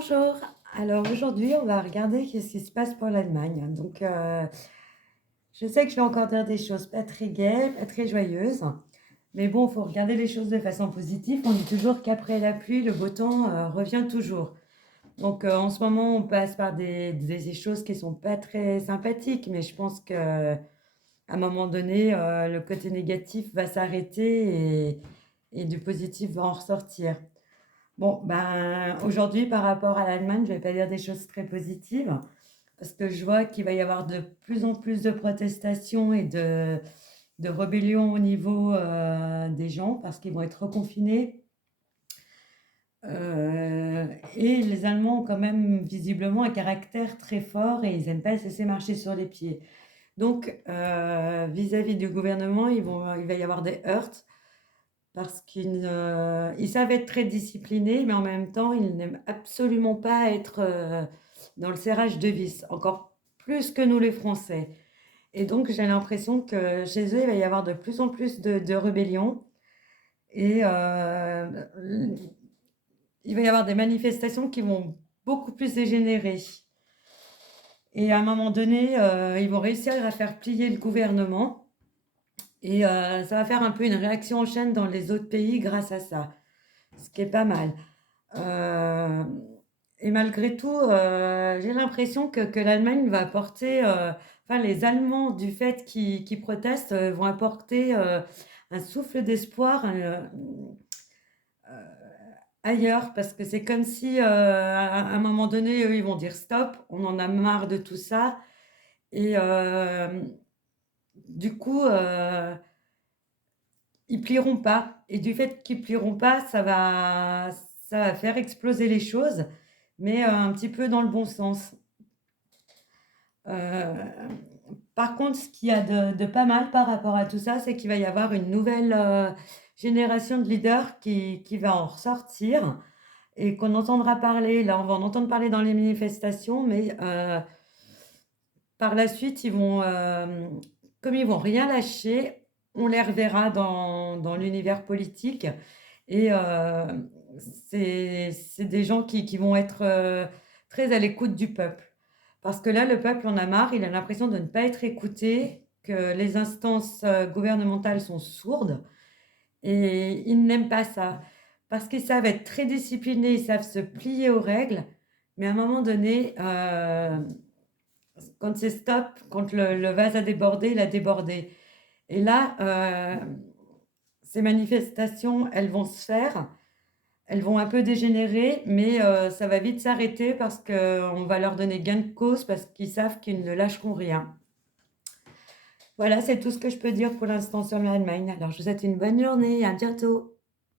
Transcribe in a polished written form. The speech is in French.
Bonjour. Alors aujourd'hui, on va regarder qu'est-ce qui se passe pour l'Allemagne. Je sais que je vais encore dire des choses pas très gaies, pas très joyeuses, mais bon, il faut regarder les choses de façon positive. On dit toujours qu'après la pluie, le beau temps revient toujours. En ce moment, on passe par des choses qui sont pas très sympathiques, mais je pense que à un moment donné, le côté négatif va s'arrêter et du positif va en ressortir. Bon, ben, aujourd'hui, par rapport à l'Allemagne, je vais pas dire des choses très positives, parce que je vois qu'il va y avoir de plus en plus de protestations et de rébellions au niveau des gens, parce qu'ils vont être reconfinés. Et les Allemands ont quand même visiblement un caractère très fort et ils n'aiment pas se laisser marcher sur les pieds. Vis-à-vis du gouvernement, il va y avoir des heurts parce ils savent être très disciplinés, mais en même temps, ils n'aiment absolument pas être dans le serrage de vis, encore plus que nous les Français. Et donc, j'ai l'impression que chez eux, il va y avoir de plus en plus de rébellions et il va y avoir des manifestations qui vont beaucoup plus dégénérer. Et à un moment donné, ils vont réussir à faire plier le gouvernement et ça va faire un peu une réaction en chaîne dans les autres pays grâce à ça, ce qui est pas mal. Euh, et malgré tout, j'ai l'impression que l'Allemagne va apporter, enfin les Allemands du fait qu'ils protestent vont apporter un souffle d'espoir ailleurs, parce que c'est comme si à un moment donné, eux, ils vont dire stop, on en a marre de tout ça. Et du coup, ils plieront pas. Et du fait qu'ils plieront pas, ça va faire exploser les choses, mais un petit peu dans le bon sens. Euh, Par contre, ce qu'il y a de pas mal par rapport à tout ça, c'est qu'il va y avoir une nouvelle génération de leaders qui va en ressortir et qu'on entendra parler. Là, on va en entendre parler dans les manifestations, mais par la suite, comme ils vont rien lâcher, on les reverra dans l'univers politique. Et c'est des gens qui vont être très à l'écoute du peuple. Parce que là, le peuple en a marre, il a l'impression de ne pas être écouté, que les instances gouvernementales sont sourdes et ils n'aiment pas ça. Parce qu'ils savent être très disciplinés, ils savent se plier aux règles, mais à un moment donné, quand c'est stop, quand le vase a débordé, il a débordé. Et là, ces manifestations, elles vont se faire, elles vont un peu dégénérer, mais ça va vite s'arrêter parce qu'on va leur donner gain de cause parce qu'ils savent qu'ils ne lâcheront rien. Voilà, c'est tout ce que je peux dire pour l'instant sur l'Allemagne. Alors, je vous souhaite une bonne journée, à bientôt.